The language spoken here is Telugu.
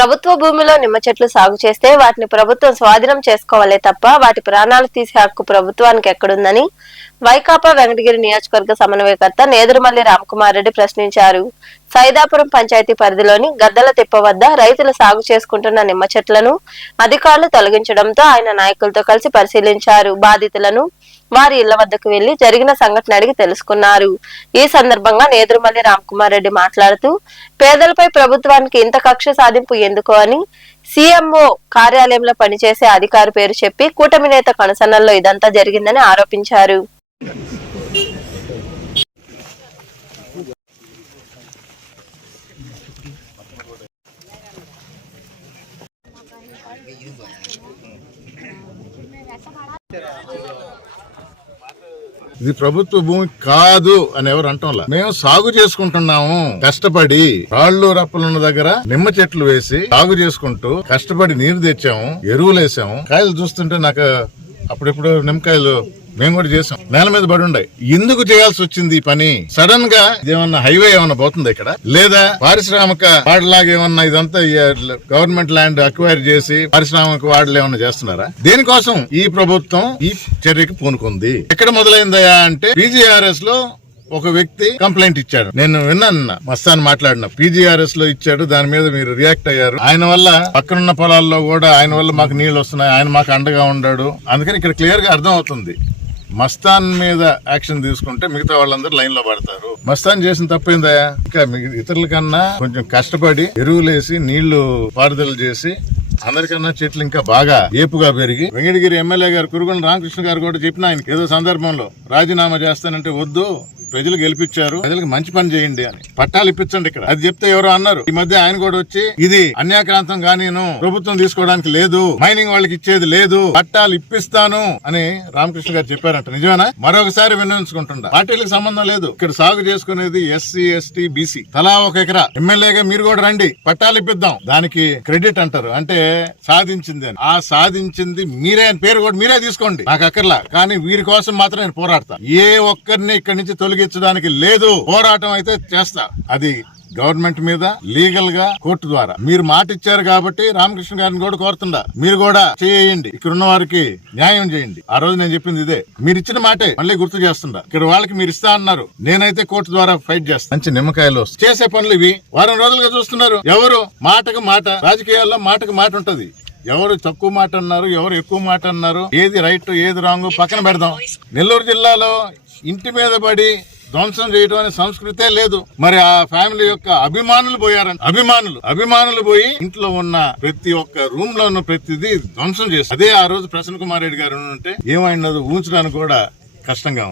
ప్రభుత్వ భూమిలో నిమ్మ చెట్లు సాగు చేస్తే వాటిని ప్రభుత్వం స్వాధీనం చేసుకోవాలే తప్ప వాటి ప్రాణాలు తీసే హక్కు ప్రభుత్వానికి ఎక్కడుందని వైకాపా వెంకటగిరి నియోజకవర్గ సమన్వయకర్త నేదురుమల్లి రామకుమార్ రెడ్డి ప్రశ్నించారు. సైదాపురం పంచాయతీ పరిధిలోని గద్దల తిప్ప వద్ద రైతులు సాగు చేసుకుంటున్న నిమ్మ చెట్లను అధికారులు తొలగించడంతో ఆయన నాయకులతో కలిసి పరిశీలించారు. బాధితులను వారి ఇళ్ళ వద్దకు వెళ్ళి జరిగిన సంఘటన అడిగి తెలుసుకున్నారు. ఈ సందర్భంగా నేదురుమల్లి రామకుమార్ రెడ్డి మాట్లాడుతూ పేదలపై ప్రభుత్వానికి ఇంత కక్ష సాధింపు ఎందుకు అని సీఎంఓ కార్యాలయంలో పనిచేసే అధికారి పేరు చెప్పి కూటమి నేత కనసన్నల్లో ఇదంతా జరిగిందని ఆరోపించారు. ఇది ప్రభుత్వ భూమి కాదు అని ఎవరు అంటంలా. మేము సాగు చేసుకుంటున్నాము. కష్టపడి రాళ్ళు రప్పలున్న దగ్గర నిమ్మ చెట్లు వేసి సాగు చేసుకుంటూ కష్టపడి నీరు తెచ్చాము ఎరువులు వేసాము కాయలు చూస్తుంటే నాకు అప్పుడెప్పుడు నిమ్మకాయలు మేము కూడా చేసాం. నేల మీద పడి ఉండే. ఎందుకు చేయాల్సి వచ్చింది ఈ పని? సడన్గా ఏమన్నా హైవే ఏమన్నా పోతుంది ఇక్కడ? లేదా పారిశ్రామిక వాడలాగా ఏమన్నా ఇదంతా గవర్నమెంట్ ల్యాండ్ అక్వైర్ చేసి పారిశ్రామిక వాడలు ఏమన్నా చేస్తున్నారా? దేనికోసం ఈ ప్రభుత్వం ఈ చర్యకి పూనుకుంది? ఎక్కడ మొదలైందయా అంటే పీజీఆర్ఎస్లో ఒక వ్యక్తి కంప్లైంట్ ఇచ్చాడు. నేను విన్నాను మస్తాన్ మాట్లాడిన. పీజీఆర్ఎస్లో ఇచ్చాడు. దాని మీద మీరు రియాక్ట్ అయ్యారు. ఆయన వల్ల పక్కనున్న పొలాల్లో కూడా ఆయన వల్ల మాకు నీళ్ళు వస్తున్నాయి. ఆయన మాకు అండగా ఉన్నాడు అందుకని ఇక్కడ క్లియర్గా అర్థం అవుతుంది మస్తాన్ మీద యాక్షన్ తీసుకుంటే మిగతా వాళ్ళందరూ లైన్లో పడతారు. మస్తాన్ చేసిన తప్పైందా ఇంకా ఇతరులకన్నా ఇతరుల కన్నా కొంచెం కష్టపడి ఎరువులేసి నీళ్ళు పారుదల చేసి అందరికన్నా చెట్లు ఇంకా బాగా ఏపుగా పెరిగి వెంకటగిరి ఎమ్మెల్యే గారు కురుగుల రామకృష్ణ గారు కూడా చెప్పిన ఆయనకి ఏదో సందర్భంలో రాజీనామా చేస్తానంటే వద్దు ప్రజలు గెలిపించారు. ప్రజలకు మంచి పని చేయండి అని. పట్టాలు ఇప్పించండి ఇక్కడ. అది చెప్తే ఎవరో అన్నారు. ఈ మధ్య ఆయన కూడా వచ్చి ఇది అన్యాక్రాంతం గానీను ప్రభుత్వం తీసుకోవడానికి లేదు మైనింగ్ వాళ్ళకి ఇచ్చేది లేదు పట్టాలు ఇప్పిస్తాను అని రామకృష్ణ గారు చెప్పారంట. నిజమేనా? మరొకసారి విన్నవించుకుంటుండ పార్టీలకు సంబంధం లేదు. ఇక్కడ సాగు చేసుకునేది ఎస్సీ ఎస్టీ బీసీ తలా ఒక ఎకరా. ఎమ్మెల్యేగా మీరు కూడా రండి. పట్టాలు ఇప్పిద్దాం. దానికి క్రెడిట్ అంటారు. అంటే సాధించింది అని. ఆ సాధించింది మీరే పేరు కూడా మీరే తీసుకోండి. నాకు అక్కర్లా. కానీ వీరి కోసం మాత్రం నేను పోరాడతా ఏ ఒక్కరిని ఇక్కడి నుంచి తొలగి తొలగించడానికి లేదు. పోరాటం అయితే చేస్తా. అది గవర్నమెంట్ మీద లీగల్గా కోర్టు ద్వారా. మీరు మాట ఇచ్చారు కాబట్టి రామకృష్ణ గారిని కూడా కోరుతుండా. మీరు కూడా చేయండి. ఇక్కడ ఉన్న వారికి న్యాయం చేయండి. ఆ రోజు నేను చెప్పింది ఇదే. మీరు ఇచ్చిన మాటే మళ్ళీ గుర్తు చేస్తుండా. ఇక్కడ వాళ్ళకి మీరు ఇస్తా అన్నారు. నేనైతే కోర్టు ద్వారా ఫైట్ చేస్తాను మంచి నిమ్మకాయలు. చేసే పనులు ఇవి. వారం రోజులుగా చూస్తున్నారు. ఎవరు? మాటకు మాట. రాజకీయాల్లో మాటకు మాట ఉంటది. ఎవరు తక్కువ మాట అన్నారు ఎవరు ఎక్కువ మాట అన్నారు ఏది రైట్ ఏది రాంగ్ పక్కన పెడదాం. నెల్లూరు జిల్లాలో ఇంటి మీద పడి ధ్వంసం చేయడం అనే సంస్కృతే లేదు. మరి ఆ ఫ్యామిలీ యొక్క అభిమానులు పోయారంట అభిమానులు అభిమానులు పోయి ఇంట్లో ఉన్న ప్రతి ఒక్క రూమ్లో ఉన్న ప్రతిదీ ధ్వంసం చేస్తారు అదే ఆ రోజు ప్రసన్న కుమార్ రెడ్డి గారు ఉంటే ఏమైనా ఊహించడానికి కూడా కష్టంగా ఉంది.